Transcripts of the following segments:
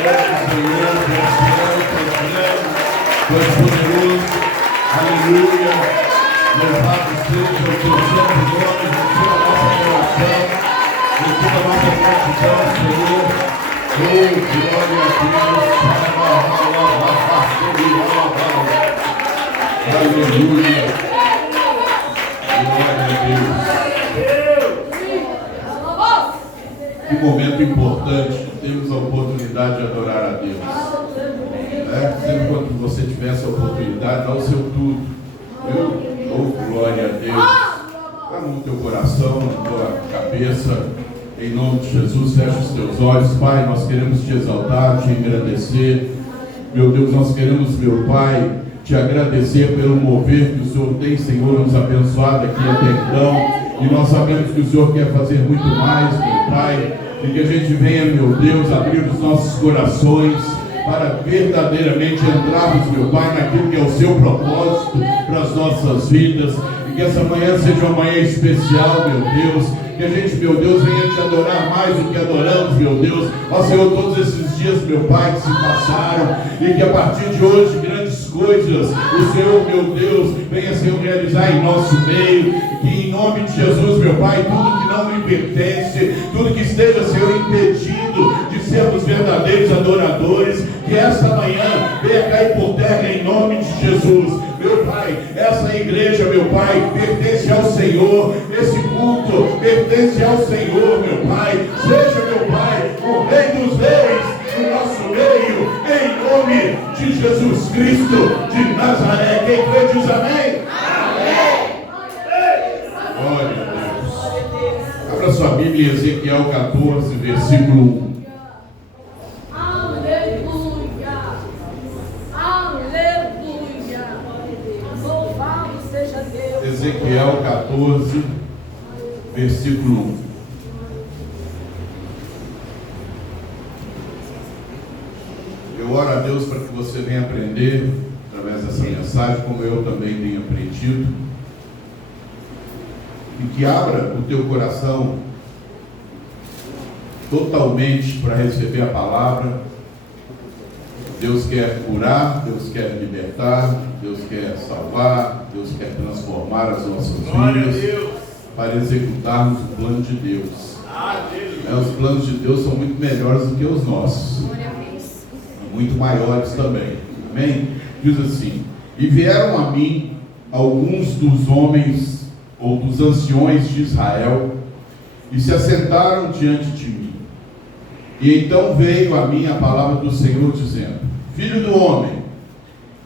Tu és poderoso, aleluia, louvado seja o teu santo nome, receba a nossa adoração, receba a nossa gratidão, Senhor, glória a Deus, aleluia, glória a Deus. Que momento importante, temos a oportunidade de adorar a Deus. Sempre quando você tiver essa oportunidade, dá o seu tudo. Glória a Deus. Dá no teu coração, na tua cabeça, em nome de Jesus, fecha os teus olhos. Pai, nós queremos te exaltar, te agradecer. Meu Deus, nós queremos, meu Pai, te agradecer pelo mover que o Senhor tem, Senhor, nos abençoado aqui até então. E nós sabemos que o Senhor quer fazer muito mais, meu Pai. E que a gente venha, meu Deus, abrir os nossos corações para verdadeiramente entrarmos, meu Pai, naquilo que é o seu propósito para as nossas vidas. E que essa manhã seja uma manhã especial, meu Deus. Que a gente, meu Deus, venha te adorar mais do que adoramos, meu Deus. Ó Senhor, todos esses dias, meu Pai, que se passaram. E que a partir de hoje, grandes coisas, o Senhor, meu Deus, venha, Senhor, realizar em nosso meio. Que em nome de Jesus, meu Pai, tudo que não me pertence, tudo que esteja, Senhor, impedindo de sermos verdadeiros adoradores, que esta manhã venha cair por terra em nome de Jesus. Meu Pai, essa igreja, meu Pai, pertence ao Senhor. Esse culto pertence ao Senhor, meu Pai. Seja, meu Pai, o Rei dos Reis no nosso meio, em nome de Jesus Cristo de Nazaré. Quem crê diz amém? Amém. Glória a Deus. Abra sua Bíblia em Ezequiel 14, versículo 1. Ezequiel 14, versículo 1. Eu oro a Deus para que você venha aprender através dessa mensagem, como eu também tenho aprendido, e que abra o teu coração totalmente para receber a palavra. Deus quer curar, Deus quer libertar, Deus quer salvar, Deus quer transformar as nossas vidas para executarmos o plano de Deus. Os planos de Deus são muito melhores do que os nossos, muito maiores também. Amém? Diz assim: e vieram a mim alguns dos homens ou dos anciões de Israel e se assentaram diante de mim. E então veio a mim a palavra do Senhor dizendo: filho do homem,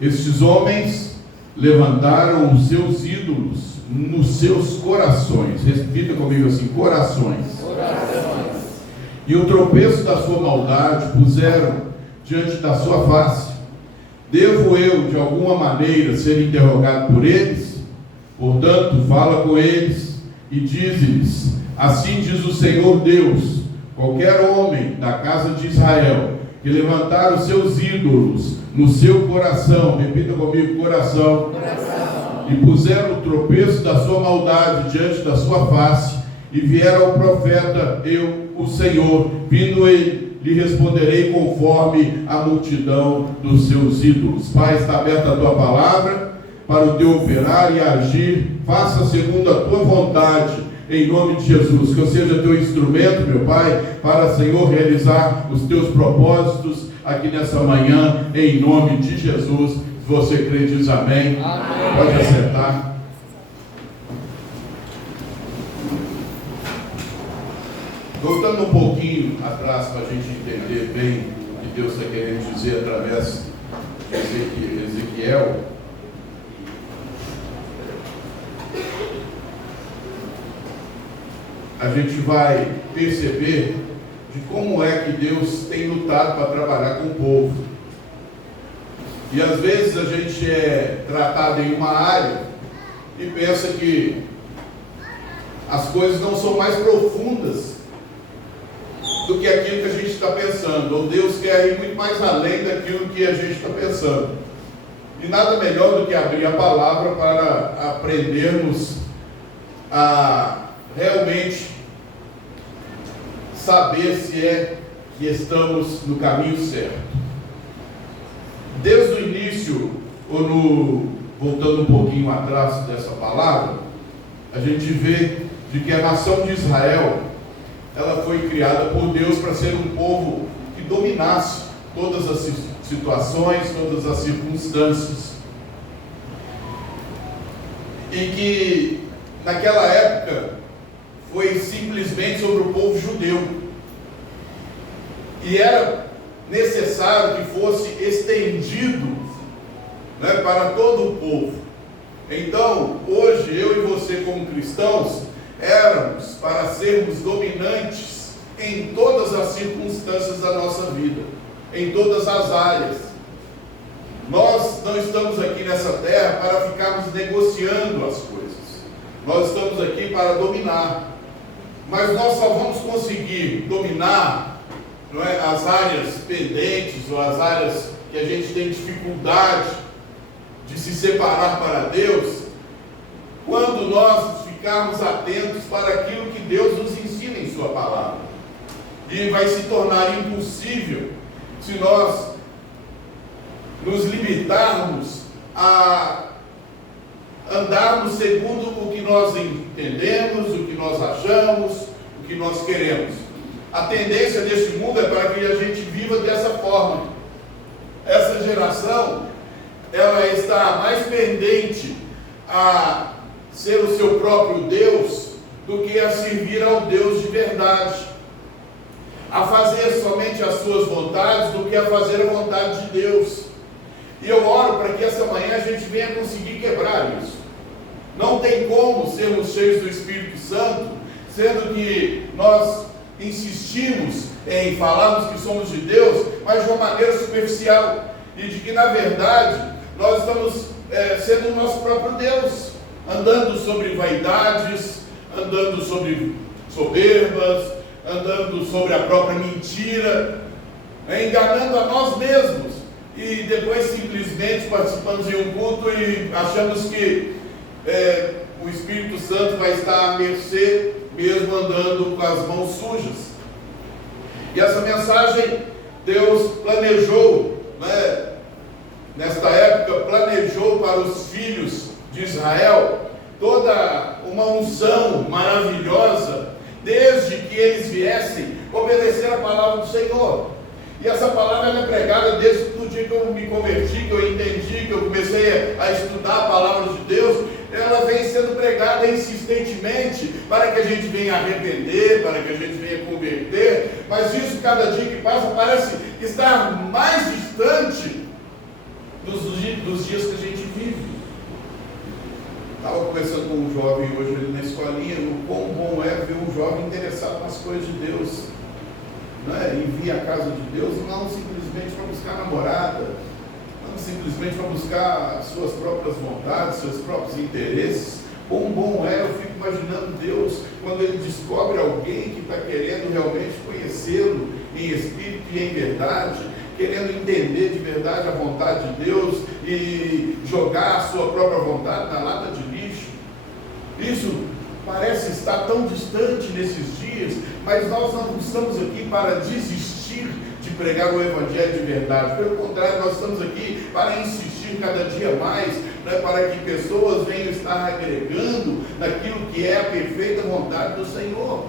estes homens levantaram os seus ídolos nos seus corações. Repita comigo assim: corações. E o tropeço da sua maldade puseram diante da sua face. Devo eu de alguma maneira ser interrogado por eles? Portanto, fala com eles e dize-lhes: assim diz o Senhor Deus: qualquer homem da casa de Israel que levantar os seus ídolos no seu coração, repita comigo: coração, e puser o tropeço da sua maldade diante da sua face, e vier ao profeta, eu, o Senhor, vindo ele, lhe responderei conforme a multidão dos seus ídolos. Pai, está aberta a tua palavra para o teu operar e agir. Faça segundo a tua vontade, em nome de Jesus. Que eu seja teu instrumento, meu Pai, para, Senhor, realizar os teus propósitos aqui nessa manhã, em nome de Jesus. Se você crê, diz amém. Amém. Pode assentar. Voltando um pouquinho atrás para a gente entender bem o que Deus está querendo dizer através de Ezequiel. A gente vai perceber de como é que Deus tem lutado para trabalhar com o povo. E às vezes a gente é tratado em uma área e pensa que as coisas não são mais profundas do que aquilo que a gente está pensando, ou Deus quer ir muito mais além daquilo que a gente está pensando. E nada melhor do que abrir a palavra para aprendermos a realmente saber se é que estamos no caminho certo. Desde o início, voltando um pouquinho atrás dessa palavra, a gente vê de que a nação de Israel, ela foi criada por Deus para ser um povo que dominasse todas as situações, todas as circunstâncias. E que naquela época foi simplesmente sobre o povo judeu. E era necessário que fosse estendido, né, para todo o povo. Então, hoje, eu e você como cristãos, éramos para sermos dominantes em todas as circunstâncias da nossa vida, em todas as áreas. Nós não estamos aqui nessa terra para ficarmos negociando as coisas. Nós estamos aqui para dominar. Mas nós só vamos conseguir dominar, não é, as áreas pendentes ou as áreas que a gente tem dificuldade de se separar para Deus, quando nós ficarmos atentos para aquilo que Deus nos ensina em sua palavra. E vai se tornar impossível se nós nos limitarmos a andarmos segundo o que nós entendemos, o que nós achamos, o que nós queremos. A tendência deste mundo é para que a gente viva dessa forma. Essa geração, ela está mais pendente a ser o seu próprio Deus do que a servir ao Deus de verdade, a fazer somente as suas vontades do que a fazer a vontade de Deus. E eu oro para que essa manhã a gente venha conseguir quebrar isso. Não tem como sermos cheios do Espírito Santo, sendo que nós insistimos em falarmos que somos de Deus, mas de uma maneira superficial, e de que na verdade nós estamos sendo o nosso próprio Deus, andando sobre vaidades, andando sobre soberbas, andando sobre a própria mentira, enganando a nós mesmos, e depois simplesmente participamos de um culto e achamos que o Espírito Santo vai estar à mercê, mesmo andando com as mãos sujas. E essa mensagem Deus planejou, né, nesta época, planejou para os filhos de Israel toda uma unção maravilhosa, desde que eles viessem obedecer a palavra do Senhor. E essa palavra é pregada desde o dia que eu me converti, que eu entendi, que eu comecei a estudar a palavra de Deus. Ela vem sendo pregada insistentemente para que a gente venha arrepender, para que a gente venha converter, mas isso, cada dia que passa, parece estar mais distante dos dias que a gente vive. Estava conversando com um jovem hoje ali na escolinha, o quão bom é ver um jovem interessado nas coisas de Deus, né? E vir à casa de Deus, não simplesmente para buscar namorada, não simplesmente para buscar suas próprias vontades, seus próprios interesses. Quão bom é, eu fico imaginando Deus, quando Ele descobre alguém que está querendo realmente conhecê-lo em espírito e em verdade, querendo entender de verdade a vontade de Deus e jogar a sua própria vontade na lata de lixo. Isso parece estar tão distante nesses dias, mas nós não estamos aqui para desistir de pregar o Evangelho de verdade. Pelo contrário, nós estamos aqui para insistir cada dia mais, né, para que pessoas venham estar agregando naquilo que é a perfeita vontade do Senhor.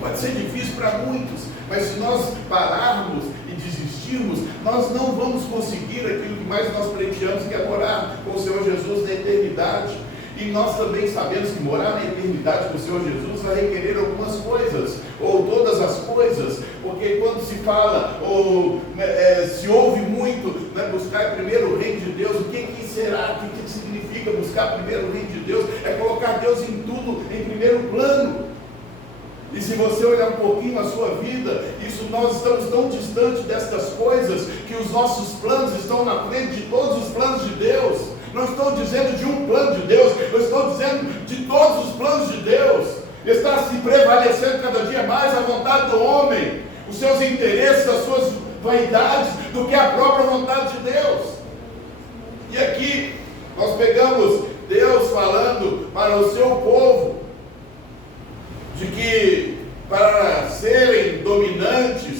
Pode ser difícil para muitos, mas se nós pararmos e desistirmos, nós não vamos conseguir aquilo que mais nós pleiteamos, que é morar com o Senhor Jesus na eternidade. E nós também sabemos que morar na eternidade com o Senhor Jesus vai requerer algumas coisas, ou todas as coisas, porque quando se fala, ou se ouve muito, né, buscar primeiro o reino de Deus, o que será? O que significa buscar primeiro o reino de Deus? É colocar Deus em tudo, em primeiro plano. E se você olhar um pouquinho a sua vida, nós estamos tão distantes destas coisas, que os nossos planos estão na frente de todos os planos de Deus. Não estou dizendo de um plano de Deus, eu estou dizendo de todos os planos de Deus. Está se prevalecendo cada dia mais a vontade do homem, os seus interesses, as suas vaidades, do que a própria vontade de Deus. E aqui nós pegamos Deus falando para o seu povo, de que para serem dominantes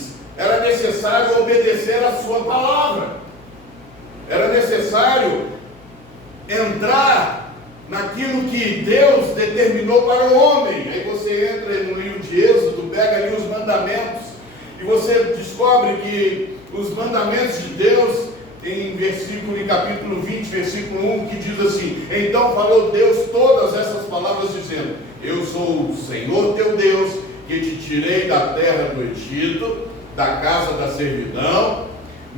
necessário obedecer a sua palavra. Era necessário entrar naquilo que Deus determinou para o homem. Aí você entra no livro de Êxodo, pega ali os mandamentos, e você descobre que os mandamentos de Deus, em capítulo 20, versículo 1, que diz assim: então falou Deus todas essas palavras, dizendo: eu sou o Senhor teu Deus, que te tirei da terra do Egito, da casa da servidão.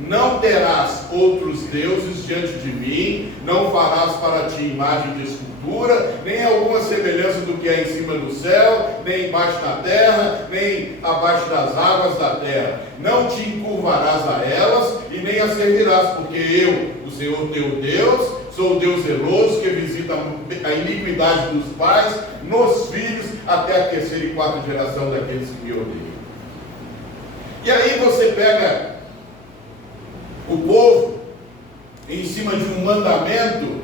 Não terás outros deuses diante de mim, não farás para ti imagem de escultura, nem alguma semelhança do que é em cima do céu, nem embaixo da terra, nem abaixo das águas da terra. Não te encurvarás a elas e nem as servirás, porque eu, o Senhor teu Deus, sou o Deus zeloso, que visita a iniquidade dos pais nos filhos, até a terceira e quarta geração daqueles que me odeiam. E aí você pega o povo, em cima de um mandamento,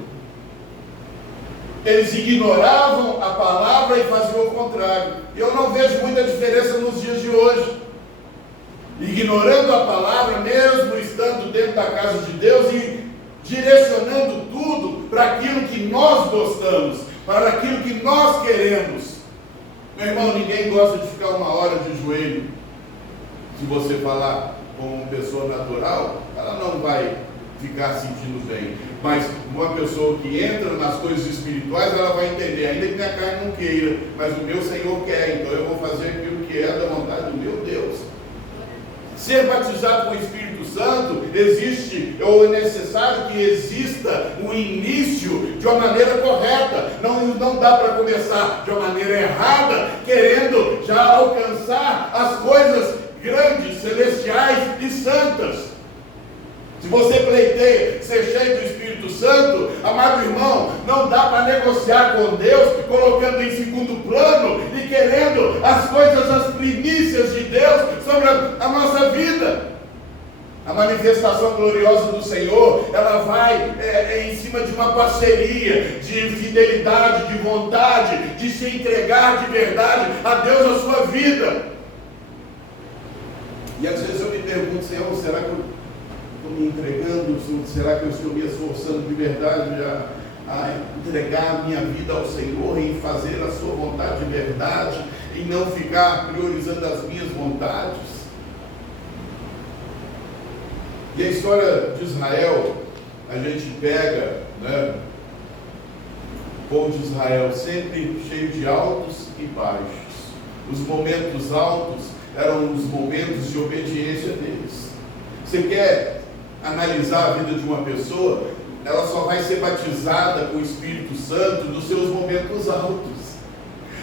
eles ignoravam a palavra e faziam o contrário. Eu não vejo muita diferença nos dias de hoje. Ignorando a palavra, mesmo estando dentro da casa de Deus e direcionando tudo para aquilo que nós gostamos, para aquilo que nós queremos. Meu irmão, ninguém gosta de ficar uma hora de joelho. Se você falar com uma pessoa natural, ela não vai ficar sentindo bem. Mas uma pessoa que entra nas coisas espirituais, ela vai entender, ainda que minha carne não queira, mas o meu Senhor quer, então eu vou fazer aquilo que é da vontade do meu Deus. Ser batizado com o Espírito Santo existe, ou é necessário que exista um início de uma maneira correta. Não dá para começar de uma maneira errada, querendo já alcançar as coisas grandes, celestiais e santas. Se você pleiteia ser cheio do Espírito Santo, amado irmão, não dá para negociar com Deus, colocando em segundo plano e querendo as coisas, as primícias de Deus sobre a nossa vida. A manifestação gloriosa do Senhor, ela vai em cima de uma parceria, de fidelidade, de vontade, de se entregar de verdade a Deus, a sua vida. E às vezes eu me pergunto, Senhor, será que eu estou me entregando? Será que eu estou me esforçando de verdade a entregar a minha vida ao Senhor, em fazer a sua vontade de verdade, e não ficar priorizando as minhas vontades? E a história de Israel, a gente pega, né, o povo de Israel sempre cheio de altos e baixos. Os momentos altos eram os momentos de obediência deles. Você quer analisar a vida de uma pessoa? Ela só vai ser batizada com o Espírito Santo nos seus momentos altos.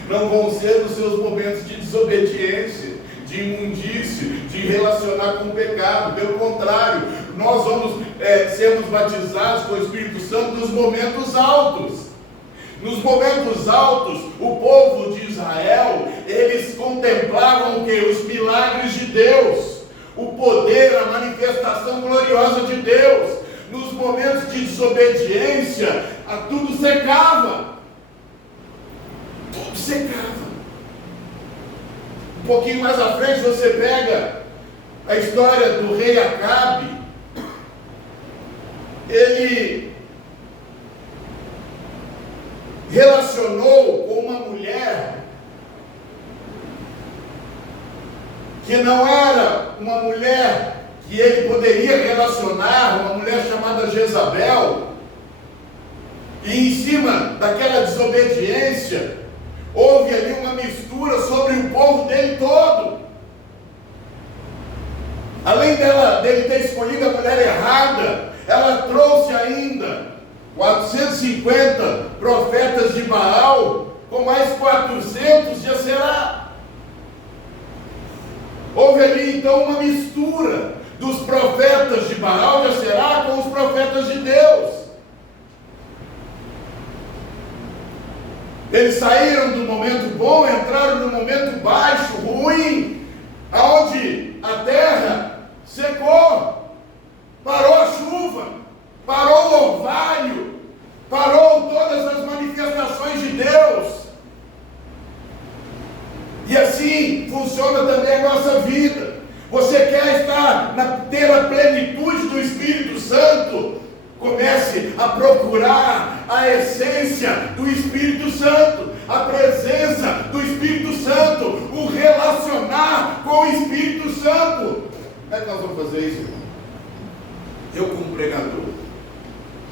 Não vão ser nos seus momentos de desobediência, de imundície, de relacionar com o pecado. Pelo contrário, nós vamos sermos batizados com o Espírito Santo nos momentos altos. Nos momentos altos, o povo de Israel, eles contemplavam o quê? Os milagres de Deus, o poder, a manifestação gloriosa de Deus. Nos momentos de desobediência, tudo secava. Tudo secava. Um pouquinho mais à frente você pega a história do rei Acabe. Ele relacionou com uma mulher que não era uma mulher que ele poderia relacionar, uma mulher chamada Jezabel, e em cima daquela desobediência, houve ali uma mistura sobre o povo dele todo. Além dele ter escolhido a mulher errada, ela trouxe ainda 450 profetas de Baal, com mais 400 de Aserá. Houve ali então uma mistura dos profetas de Baal, de Aserá, com os profetas de Deus. Eles saíram do momento bom, entraram no momento baixo, ruim, aonde a terra secou, parou a chuva, parou o orvalho, parou todas as manifestações de Deus. E assim funciona também a nossa vida. Você quer ter a plenitude do Espírito Santo? Comece a procurar a essência do Espírito Santo, a presença do Espírito Santo, o relacionar com o Espírito Santo. Como é que nós vamos fazer isso, irmão? Eu, como pregador,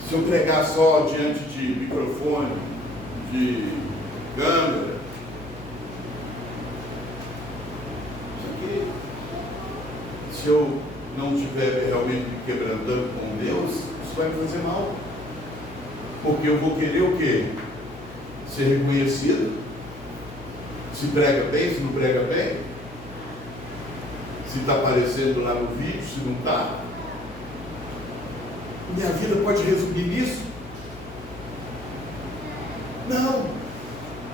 se eu pregar só diante de microfone, de câmera, se eu não estiver realmente me quebrantando com Deus, isso vai me fazer mal. Porque eu vou querer o quê? Ser reconhecido. Se prega bem, se não prega bem. Se está aparecendo lá no vídeo, se não está. Minha vida pode resumir nisso? Não.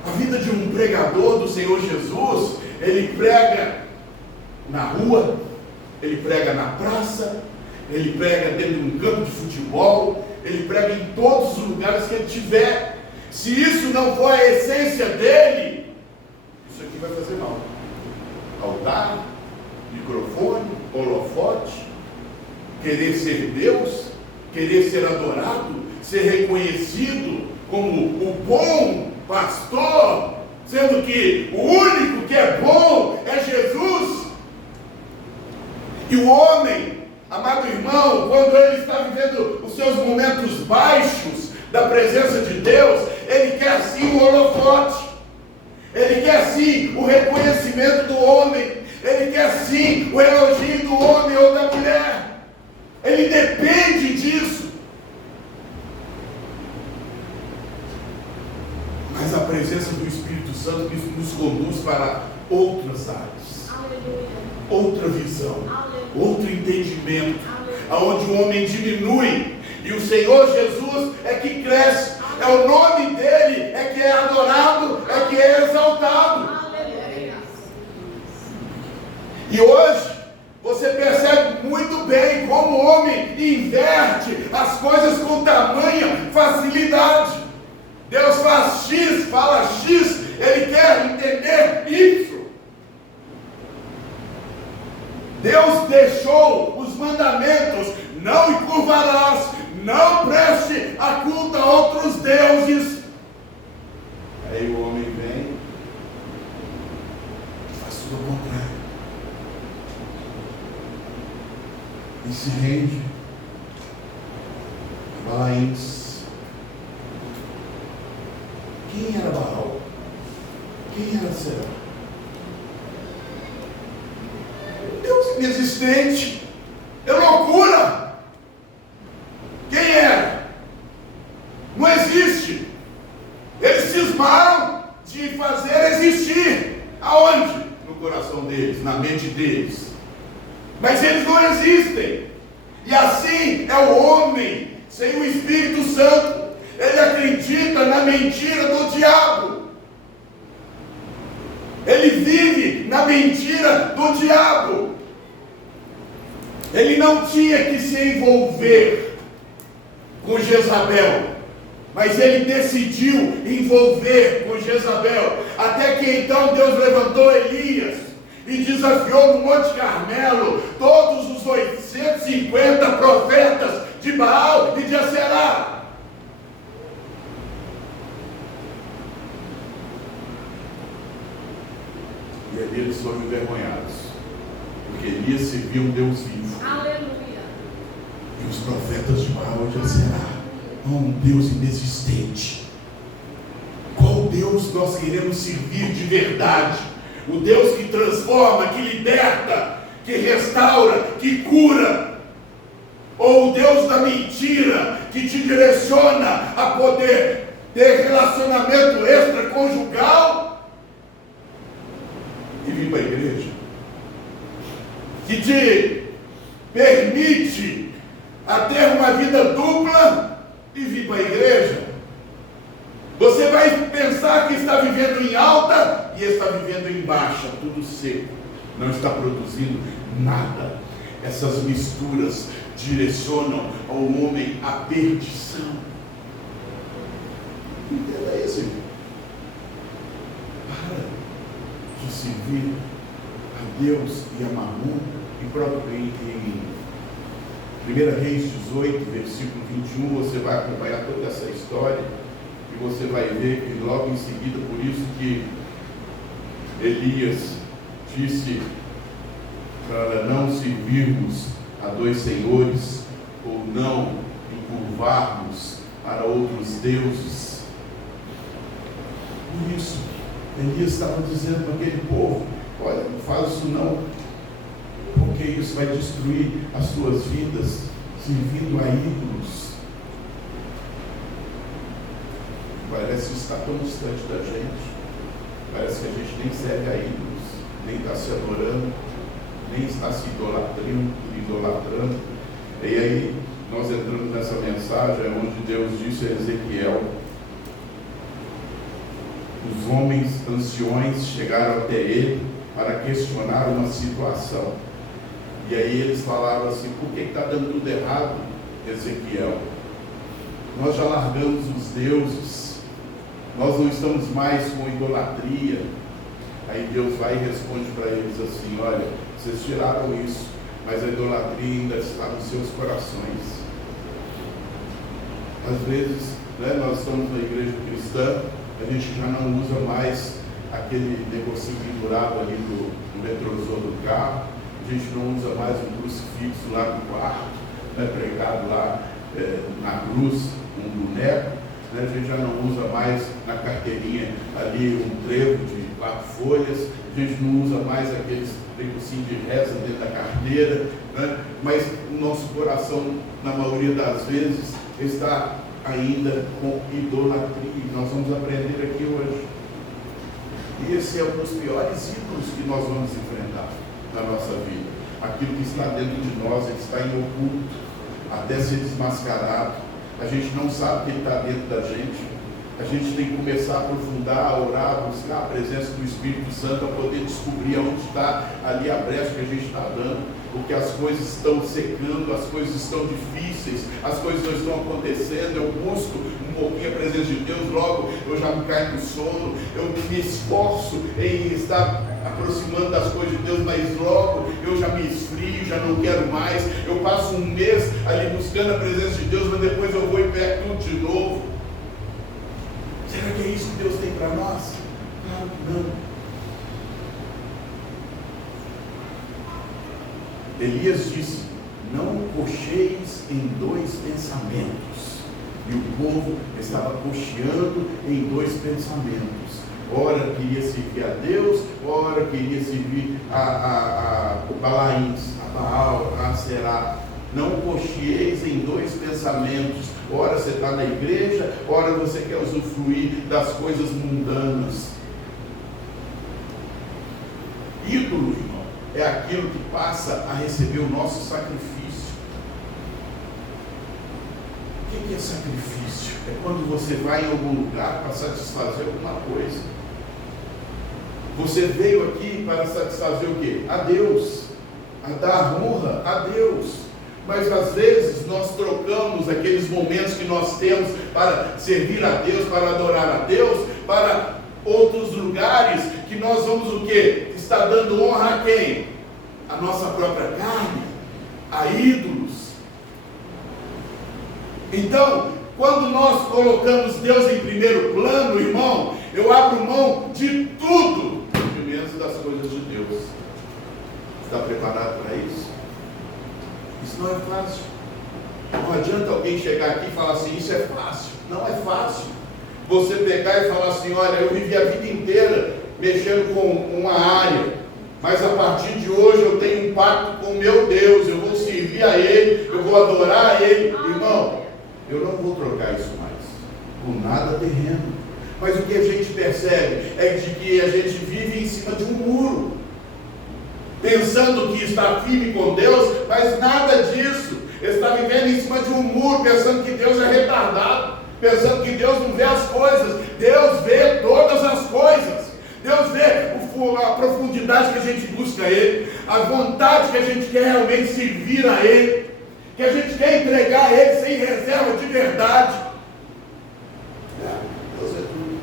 A vida de um pregador do Senhor Jesus, ele prega na rua, ele prega na praça, ele prega dentro de um campo de futebol, ele prega em todos os lugares que ele tiver. Se isso não for a essência dele, isso aqui vai fazer mal. Altar, microfone, holofote, querer ser Deus, querer ser adorado, ser reconhecido como o bom pastor, sendo que o único que é bom é Jesus. E o homem, amado irmão, quando ele está vivendo os seus momentos baixos da presença de Deus, ele quer sim o holofote, ele quer sim o reconhecimento do homem, ele quer sim o elogio do homem ou da mulher, ele depende disso. Mas a presença do Espírito Santo nos conduz para outras áreas. Aleluia. Outra visão. Aleluia. Outro entendimento. Aleluia. Onde o homem diminui e o Senhor Jesus é que cresce. Aleluia. É o nome dele é que é adorado, é que é exaltado. Aleluia. E hoje você percebe muito bem como o homem inverte as coisas com tamanha facilidade. Deus faz X, fala X, ele quer entender Y. Deus deixou os mandamentos: não encurvarás, não preste a culto a outros deuses. Aí o homem vem e faz tudo ao contrário. E se rende a Balaíns. Quem era Baal? Quem era Será? Deus inexistente. É loucura. Quem era? Não existe. Eles cismaram de fazer existir. Aonde? No coração deles, na mente deles. Mas eles não existem. E assim é o homem sem o Espírito Santo. Ele acredita na mentira do diabo. Ele vive na mentira do diabo. Ele não tinha que se envolver com Jezabel, mas ele decidiu envolver com Jezabel. Até que então Deus levantou Elias e desafiou no Monte Carmelo todos os 850 profetas de Baal e de Aserá. E ali eles foram envergonhados, porque Elias servia um Deus vivo. Aleluia. E os profetas de Baal de Aserá, um Deus inexistente. Qual Deus nós queremos servir de verdade? O Deus que transforma, que liberta, que restaura, que cura? Ou o Deus da mentira, que te direciona a poder ter relacionamento extraconjugal e vir para a igreja, que te permite a ter uma vida dupla e vir para a igreja? Você vai pensar que está vivendo em alta e está vivendo em baixa, tudo seco, não está produzindo nada. Essas misturas direcionam ao homem à perdição. Entenda isso, irmão. Para de servir a Deus e a Mamon. Em 1 Reis 18, versículo 21, você vai acompanhar toda essa história e você vai ver que logo em seguida, por isso que Elias disse para não servirmos a dois senhores ou não encurvarmos para outros deuses. Por isso, Elias estava dizendo para aquele povo: olha, não faz isso não, porque isso vai destruir as suas vidas servindo a ídolos. Parece que está tão distante da gente, parece que a gente nem serve a ídolos, nem está se adorando, nem está se idolatrando. E aí nós entramos nessa mensagem onde Deus disse a Ezequiel: os homens anciões chegaram até ele para questionar uma situação. E aí eles falaram assim: por que está dando tudo errado, Ezequiel? Nós já largamos os deuses, nós não estamos mais com idolatria. Aí Deus vai e responde para eles assim: olha, vocês tiraram isso, mas a idolatria ainda está nos seus corações. Às vezes, nós estamos na igreja cristã, a gente já não usa mais aquele negocinho pendurado ali no retrovisor do carro, a gente não usa mais um crucifixo lá no quarto, pregado lá na cruz, um boneco, a gente já não usa mais na carteirinha ali um trevo de 4 folhas, a gente não usa mais aqueles negocinhos de reza dentro da carteira, mas o nosso coração, na maioria das vezes, está ainda com idolatria. Nós vamos aprender aqui hoje. E esse é um dos piores ídolos que nós vamos enfrentar na nossa vida. Aquilo que está dentro de nós, que está em oculto, até ser desmascarado. A gente não sabe o que está dentro da gente. A gente tem que começar a aprofundar, a orar, buscar a presença do Espírito Santo, para poder descobrir onde está ali a brecha que a gente está dando. Porque as coisas estão secando, as coisas estão difíceis, as coisas não estão acontecendo. Eu busco um pouquinho a presença de Deus, logo eu já me caio no sono. Eu me esforço em estar aproximando das coisas de Deus, mas logo eu já me esfrio, já não quero mais. Eu passo um mês ali buscando a presença de Deus, mas depois eu vou e pego tudo de novo. Será que é isso que Deus tem para nós? Claro que não. Elias disse: não cocheis em 2 pensamentos. E o povo estava cocheando em 2 pensamentos. Ora queria servir a Deus, ora queria servir a Balaíns, a Baal, a Aserá. Não cocheis em 2 pensamentos. Ora você está na igreja, ora você quer usufruir das coisas mundanas. Ídolo, irmão, é aquilo que passa a receber o nosso sacrifício. O que é sacrifício? É quando você vai em algum lugar para satisfazer alguma coisa. Você veio aqui para satisfazer o quê? A Deus, a dar honra a Deus. Mas às vezes nós trocamos aqueles momentos que nós temos para servir a Deus, para adorar a Deus, para outros lugares que nós vamos o quê? Está dando honra a quem? A nossa própria carne, a ídolos. Então, quando nós colocamos Deus em primeiro plano, irmão, eu abro mão de tudo, menos das coisas de Deus. Está preparado para isso? Isso não é fácil. Não adianta alguém chegar aqui e falar assim: isso é fácil. Não é fácil. Você pegar e falar assim: olha, eu vivi a vida inteira mexendo com uma área, mas a partir de hoje eu tenho um pacto com o meu Deus, eu vou servir a Ele, eu vou adorar a Ele. Irmão, eu não vou trocar isso mais por nada terreno. Mas o que a gente percebe é de que a gente vive em cima de um muro, pensando que está firme com Deus, mas nada disso. Está vivendo em cima de um muro, pensando que Deus é retardado, pensando que Deus não vê as coisas. Deus vê todas as coisas. Deus vê a profundidade que a gente busca a Ele, a vontade que a gente quer realmente servir a Ele, que a gente quer entregar a Ele sem reserva de verdade. Deus é tudo.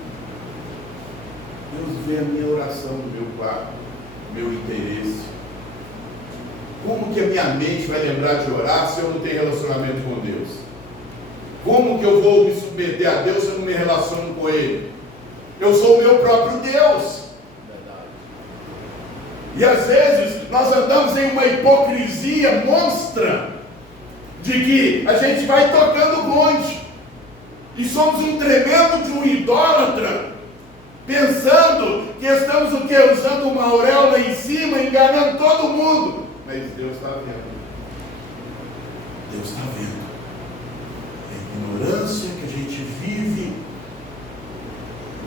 Deus vê a minha oração no meu quarto, o meu interesse. Como que a minha mente vai lembrar de orar se eu não tenho relacionamento com Deus? Como que eu vou me submeter a Deus se eu não me relaciono com Ele? Eu sou o meu próprio Deus. E às vezes nós andamos em uma hipocrisia monstra de que a gente vai tocando bonde e somos um tremendo de um idólatra, pensando que estamos o quê? Usando uma auréola em cima, enganando todo mundo. Mas Deus está vendo. Deus está vendo. É a ignorância que a gente vive,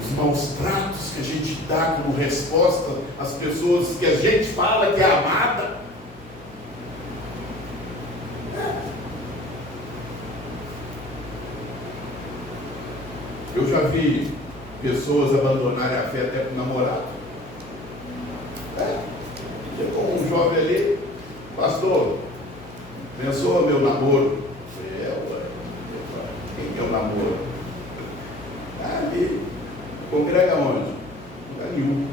os maus tratos que a gente dá como resposta às pessoas que a gente fala que é amada. Eu já vi pessoas abandonarem a fé até para o namorado. Chegou um jovem ali, pastor, abençoa meu namoro. Quem é o namoro? Ali, congrega onde? Lugar nenhum.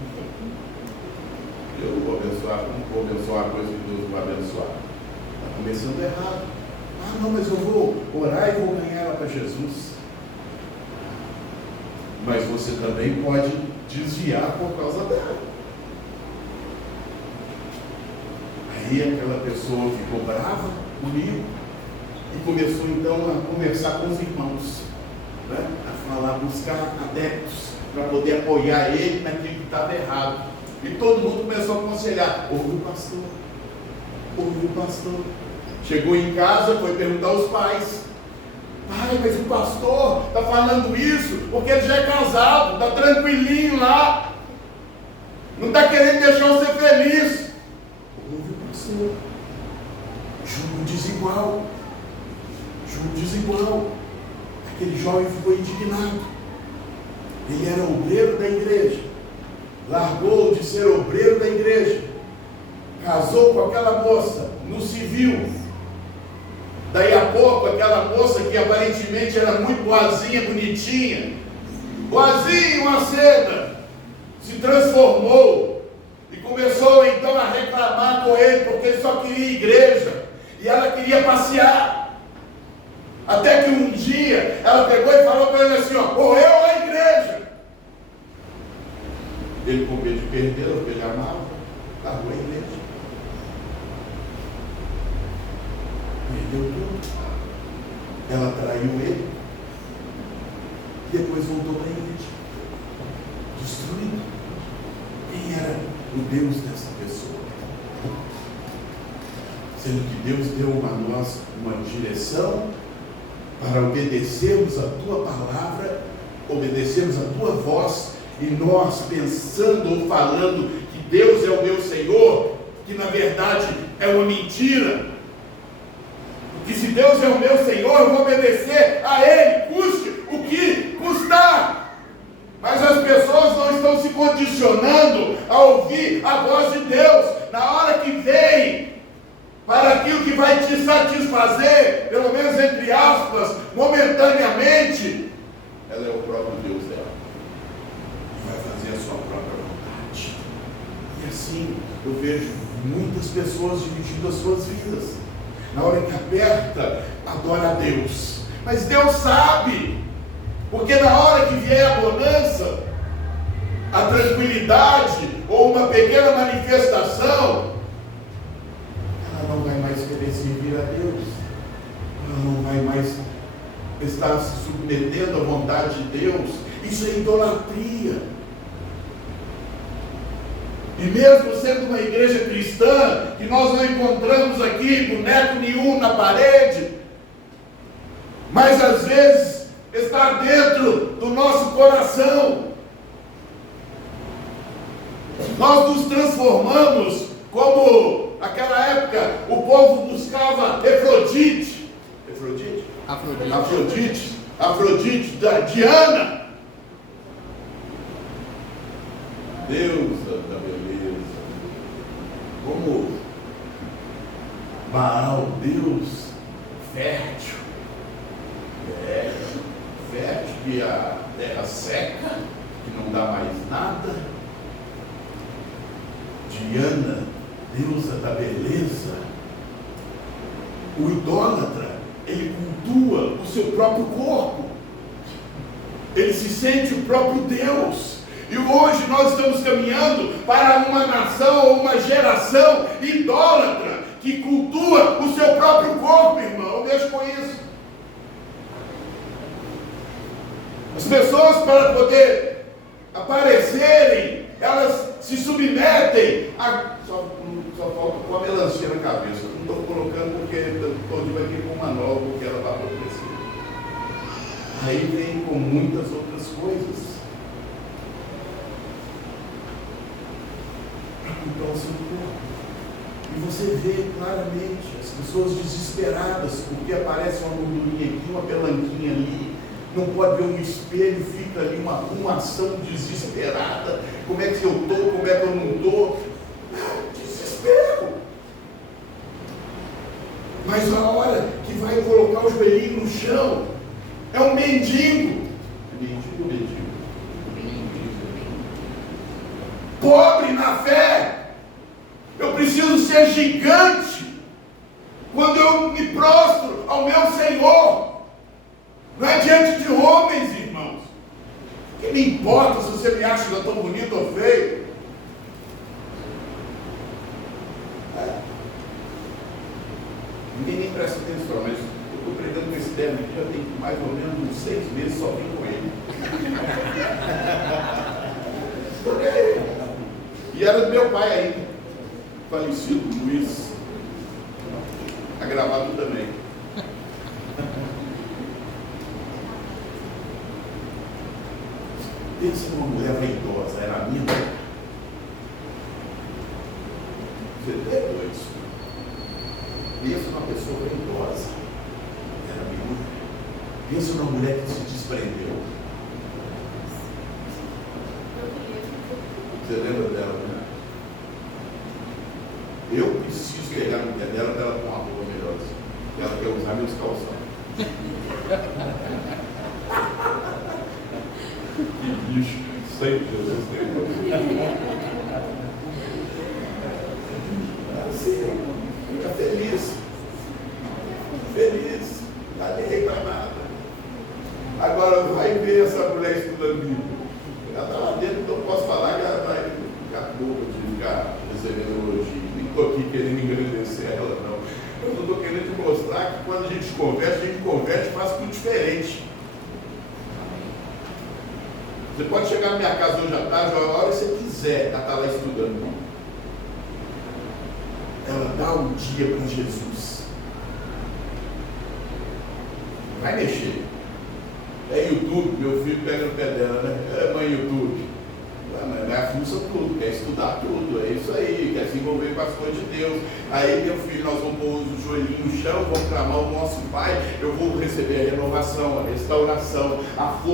Eu não vou abençoar, não vou abençoar a coisa que Deus vai abençoar. Está começando errado. Não, mas eu vou orar e vou ganhar ela para Jesus. Mas você também pode desviar por causa dela. Aí aquela pessoa ficou brava comigo e começou então a conversar com os irmãos, né? A falar, buscar adeptos para poder apoiar ele naquilo que estava errado. E todo mundo começou a aconselhar: ouve o pastor, ouve o pastor. Chegou em casa, foi perguntar aos pais: pai, mas o pastor está falando isso porque ele já é casado, está tranquilinho lá, não está querendo deixar você feliz. Ouve o pastor. Julgo desigual. Julgo desigual. Aquele jovem ficou indignado. Ele era obreiro da igreja, largou de ser obreiro da igreja, casou com aquela moça no civil. Daí a pouco, aquela moça que aparentemente era muito boazinha, bonitinha, boazinha, uma seda, se transformou e começou então a reclamar com ele, porque ele só queria igreja e ela queria passear. Até que um dia ela pegou e falou para ele assim: ou eu ou a igreja. Ele, com medo de perdê-la, porque ele amava, largou a igreja. Perdeu tudo. Ela traiu ele. Depois voltou para a igreja, destruído. Quem era o Deus dessa pessoa? Sendo que Deus deu a nós uma direção para obedecermos a tua palavra, obedecermos a tua voz, e nós pensando ou falando que Deus é o meu Senhor, que na verdade é uma mentira. Que se Deus é o meu Senhor, eu vou obedecer a Ele, custe o que custar. Mas as pessoas não estão se condicionando a ouvir a voz de Deus. Na hora que vem para aquilo que vai te satisfazer, pelo menos entre aspas, momentaneamente, ela é o próprio Deus dela. E vai fazer a sua própria vontade. E assim eu vejo muitas pessoas dirigindo as suas vidas. Na hora que aperta, adora a Deus. Mas Deus sabe, porque na hora que vier a bonança, a tranquilidade, ou uma pequena manifestação, ela não vai mais querer servir a Deus. Ela não vai mais estar se submetendo à vontade de Deus. Isso é idolatria. E mesmo sendo uma igreja cristã, que nós não encontramos aqui boneco nenhum na parede, mas às vezes está dentro do nosso coração. Nós nos transformamos como aquela época o povo buscava Afrodite, Diana, deusa da beleza, como Baal, Deus fértil, fértil, que a terra seca, que não dá mais nada. Diana, deusa da beleza. O idólatra, ele cultua o seu próprio corpo. Ele se sente o próprio Deus. E hoje nós estamos caminhando para uma nação ou uma geração idólatra que cultua o seu próprio corpo, irmão. Deixa com isso. As pessoas, para poder aparecerem, elas se submetem a... Só falta com a melancia na cabeça. Não estou colocando porque estou aqui com uma nova, porque ela vai acontecer. Aí vem com muitas outras coisas para cultuar o seu corpo. E você vê claramente as pessoas desesperadas, porque aparece uma gordurinha aqui, uma pelanquinha ali, não pode ver um espelho, fica ali uma arrumação desesperada. Como é que eu estou? Como é que eu não estou? Desespero. Mas a hora que vai colocar o joelhinho no chão, é um mendigo. Mendigo. Pobre na fé. Eu preciso ser gigante quando eu me prostro ao meu Senhor. Não é diante de homens, irmãos. Que me importa se você me acha tão bonito ou feio. Ninguém nem presta atenção, mas eu estou pregando com esse terno aqui, já tem mais ou menos uns 6 meses, só vim com ele. E era do meu pai ainda, falecido Luiz. Está gravado também. Pensa numa mulher vaidosa, era a minha mãe. Você entendeu isso? Pensa numa pessoa vaidosa, era a minha mãe. Pensa numa mulher que se desprendeu. Você lembra dela, né? Eu preciso pegar no pé dela para ela com uma roupa melhor. Ela quer usar meus calçados. Que bicho, sempre Jesus tem. Assim, fica feliz. Feliz. Não está nem reclamada. Agora vai ver essa mulher estudando Bíblia. Ela está lá dentro, então posso falar que ela vai ficar boba de ficar recebendo elogio. Nem estou aqui querendo engrandecer ela, não. Eu estou querendo te mostrar que quando a gente converte e faz tudo diferente. Você pode chegar na minha casa hoje à tarde, a hora que você quiser, ela está lá estudando. Ela dá um dia para Jesus. Vai mexer. É YouTube, meu filho pega no pé dela, né? É mãe YouTube. Mas a fuça tudo, quer estudar tudo, é isso aí, quer se envolver com as coisas de Deus. Aí, meu filho, nós vamos pôr o joelhinho no chão, vamos clamar o nosso Pai, eu vou receber a renovação, a restauração, a força.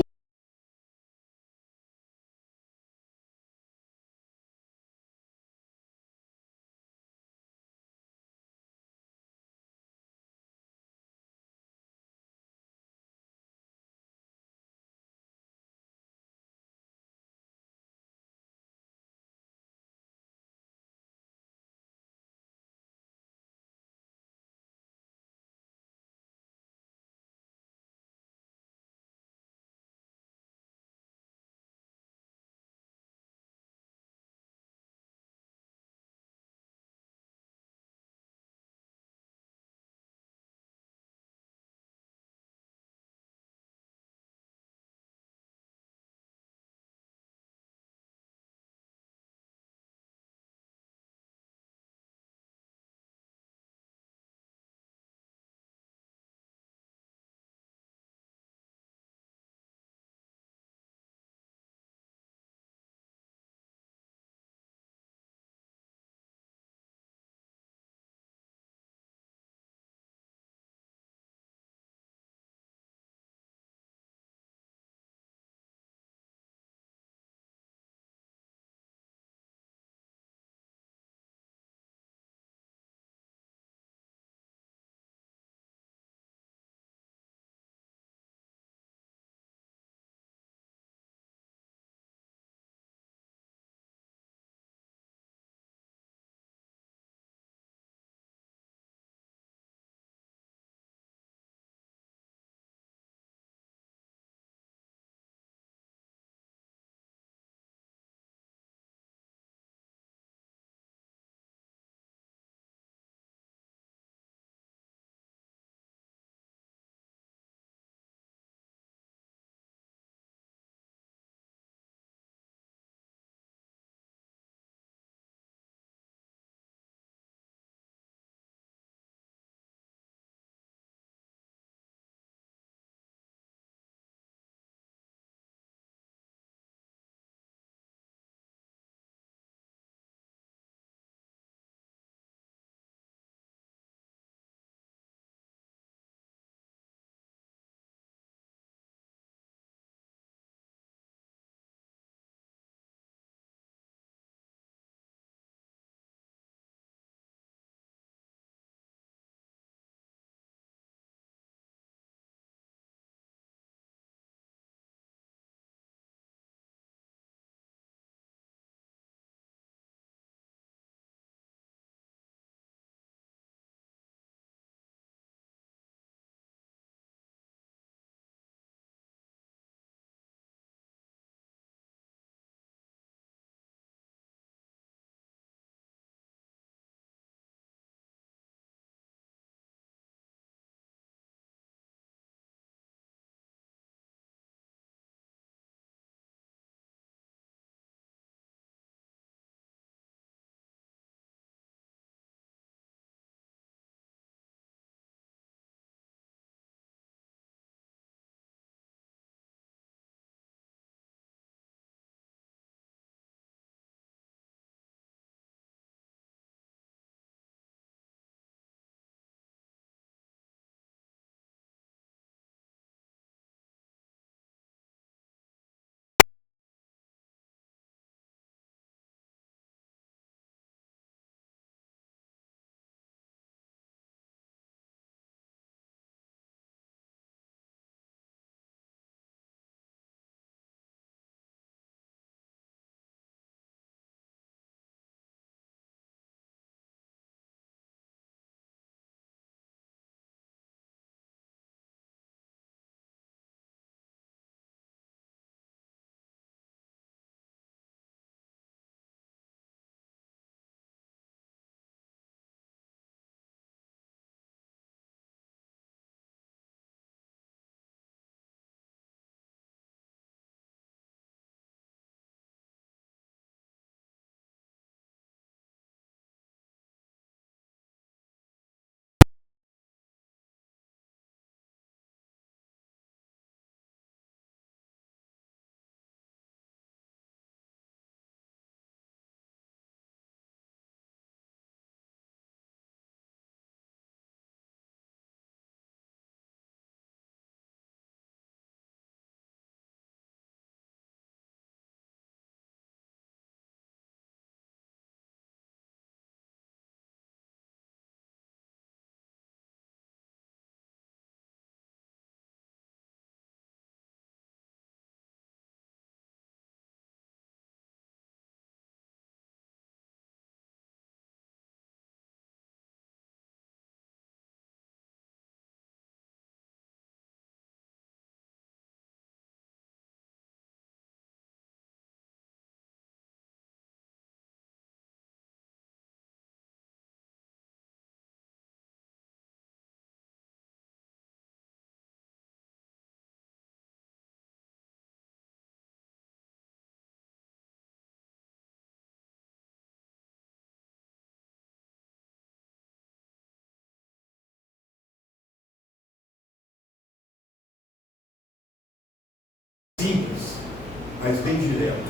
mas bem direto,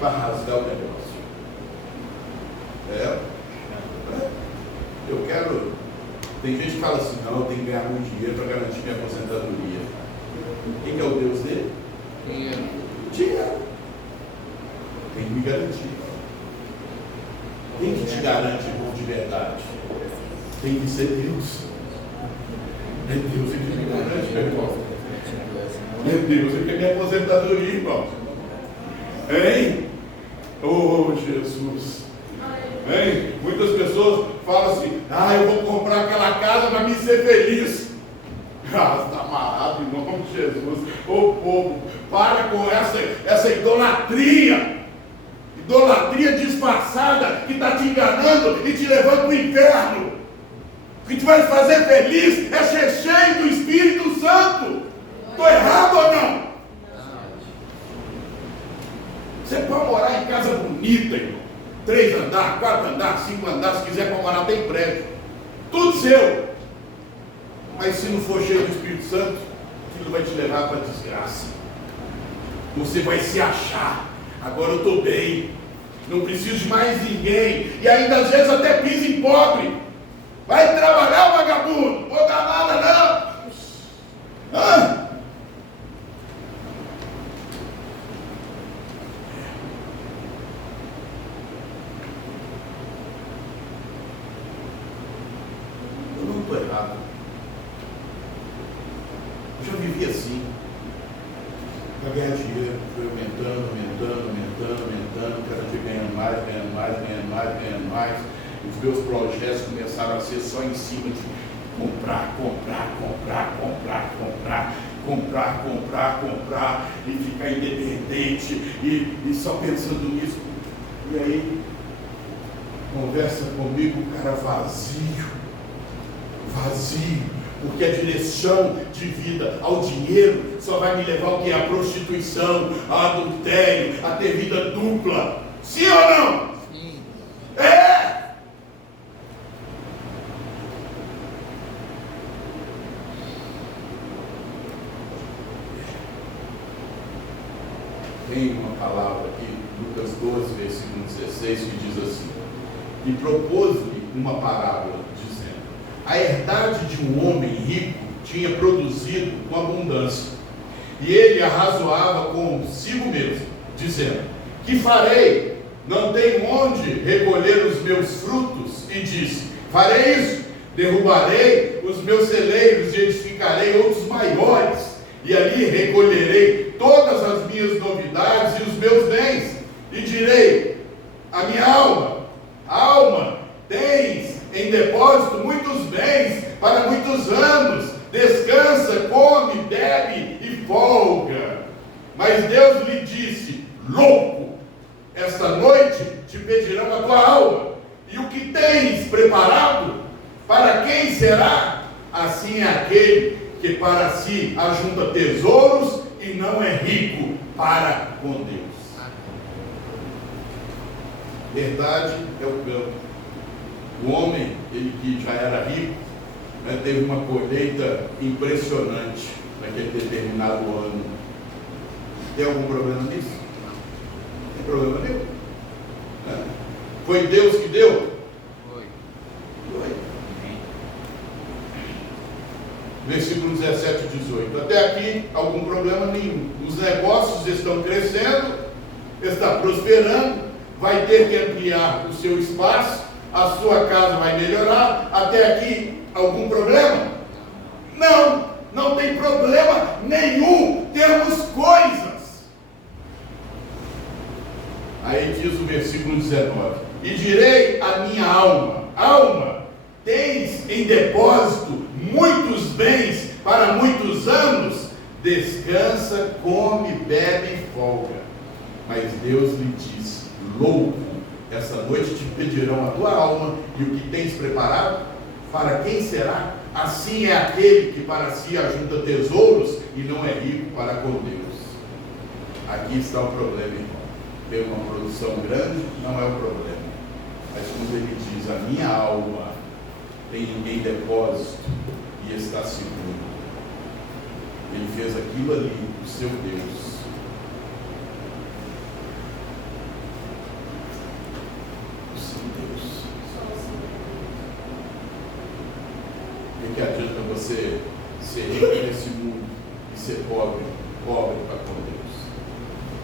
para rasgar o negócio. Eu quero. Tem gente que fala assim: não, eu tenho que ganhar muito dinheiro para garantir minha aposentadoria. Quem é o Deus dele? Dinheiro. Tem que me garantir. Quem que te garante bom de verdade? Tem que ser Deus. É Deus que me garante, meu irmão. É Deus que é minha aposentadoria, irmão. Hein? Oh, Jesus. Hein? Muitas pessoas falam assim: eu vou comprar aquela casa para me ser feliz. Está amarrado em nome de Jesus. Ô povo, para com essa idolatria. Idolatria disfarçada que está te enganando e te levando para o inferno. O que te vai fazer feliz é ser cheio do Espírito Santo. Estou errado ou não? Você pode morar em casa bonita, irmão. 3 andares, 4 andares, 5 andares, se quiser para morar, tem prédio. Tudo seu. Mas se não for cheio do Espírito Santo, aquilo vai te levar para a desgraça. Você vai se achar: agora eu estou bem, não preciso de mais ninguém. E ainda às vezes até pisa em pobre. Vai trabalhar, vagabundo, não vou dar nada não. Eu não estou errado. Eu já vivi assim. Para ganhar dinheiro, foi aumentando, cada dia ganhando mais. Os meus projetos começaram a ser só em cima de comprar, e ficar independente, e só pensando nisso. E aí, conversa comigo, o cara vazio, porque a direção de vida ao dinheiro só vai me levar ao que? A prostituição, ao adultério, a ter vida dupla. Sim ou não? Sim. Tem uma palavra aqui, Lucas 12, versículo 16, que diz assim: e propôs-lhe uma parábola, dizendo: a herdade de um homem rico tinha produzido com abundância, e ele arrazoava consigo mesmo, dizendo: que farei? Não tenho onde recolher os meus frutos. E disse: farei isso, derrubarei os meus celeiros e edificarei outros maiores, e ali recolherei todas as minhas novidades e os meus bens, e direi à minha alma, tens em depósito muitos bens para muitos anos, descansa, come, bebe e folga. Mas Deus lhe disse: louco, esta noite te pedirão a tua alma, e o que tens preparado, para quem será? Assim é aquele que para si ajunta tesouros e não é rico para com Deus. Verdade é o campo. O homem, ele que já era rico, teve uma colheita impressionante naquele determinado ano. Tem algum problema nisso? Não tem problema nenhum. Foi Deus que deu? Foi. Versículo 17 e 18. Até aqui, algum problema nenhum. Os negócios estão crescendo, está prosperando, vai ter que ampliar o seu espaço, a sua casa vai melhorar. Até aqui, algum problema? Não tem problema nenhum. Temos coisas. Aí diz o versículo 19: e direi à minha alma, tens em depósito muitos bens para muitos anos, descansa, come, bebe e folga. Mas Deus lhe disse: louco, essa noite te pedirão a tua alma, e o que tens preparado, para quem será? Assim é aquele que para si ajunta tesouros e não é rico para com Deus. Aqui está o problema, irmão. Ter uma produção grande não é o problema. Mas quando ele diz: a minha alma tem em depósito e está seguro, ele fez aquilo ali, o seu Deus. que adianta você ser rico nesse mundo e ser pobre para com Deus?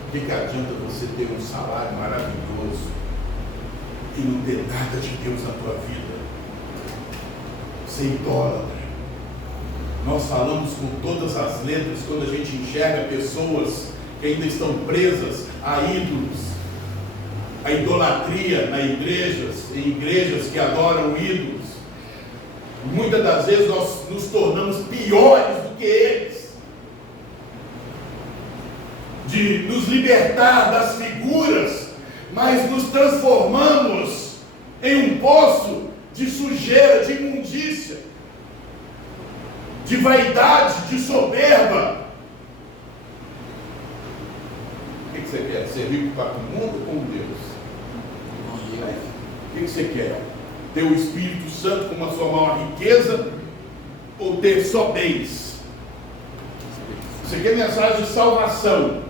O que adianta você ter um salário maravilhoso e não ter nada de Deus na tua vida? Ser idólatra. Nós falamos com todas as letras quando a gente enxerga pessoas que ainda estão presas a ídolos, a idolatria em igrejas que adoram ídolos. Muitas das vezes nós nos tornamos piores do que eles, de nos libertar das figuras, mas nos transformamos em um poço de sujeira, de imundícia, de vaidade, de soberba. O que você quer? Ser rico para o mundo ou com Deus? O que você quer? Ter o Espírito Santo como a sua maior riqueza ou ter só bens? Você quer mensagem de salvação,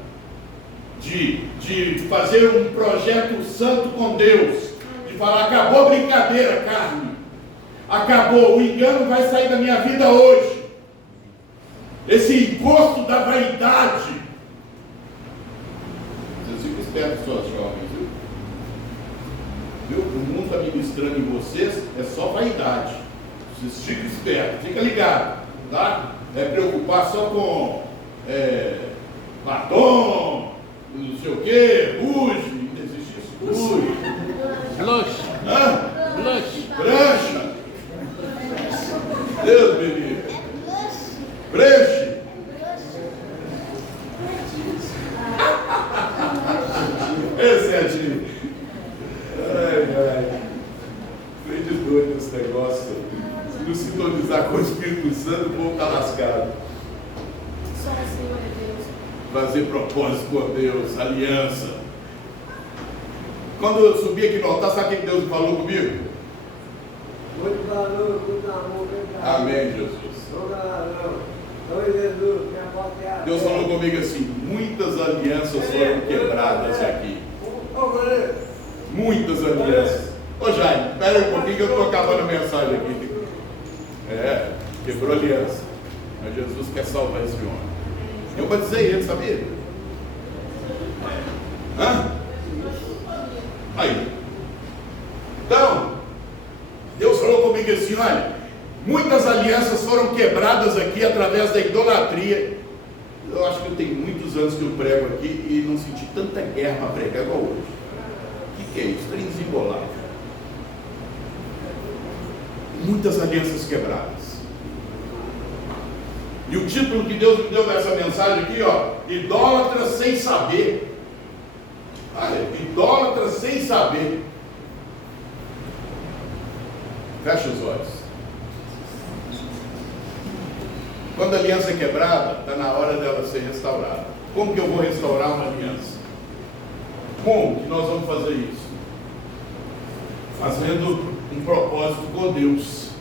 de fazer um projeto santo com Deus, de falar: acabou a brincadeira, carne, acabou, o engano vai sair da minha vida hoje, esse encosto da vaidade. Vocês ficam espertos, suas jovens, viu? O mundo está ministrando em vocês é só vaidade. Vocês ficam espertos, fica ligado, tá? É preocupar só com batom, não sei o que, buge, não existe isso, buge. Blush. Hã? Blush. Prancha. Deus me livre. Breche. Esse é Gil. Ai. Meio de doido esse negócio. Se não sintonizar com o Espírito Santo, o povo está lascado. Só Senhor é Deus. Fazer propósito com Deus, aliança. Quando eu subi aqui no altar, sabe o que Deus falou comigo? Muito valor, muito amor, verdade. Amém, Jesus. Deus falou comigo assim: muitas alianças foram quebradas aqui. Muitas alianças. Ô Jaime, espera aí um pouquinho que eu estou acabando a mensagem aqui. Quebrou aliança. Mas Jesus quer salvar esse homem. Eu batizei ele, sabia? Aí. Então, Deus falou comigo assim: olha, muitas alianças foram quebradas aqui através da idolatria. Eu acho que tem muitos anos que eu prego aqui e não senti tanta guerra para pregar igual hoje. O que é isso? Trem desembolado. Muitas alianças quebradas. E o título que Deus me deu nessa mensagem aqui, ó: idólatras sem saber. Idólatras sem saber. Fecha os olhos. Quando a aliança é quebrada, está na hora dela ser restaurada. Como que eu vou restaurar uma aliança? Como que nós vamos fazer isso? Fazendo um propósito com Deus.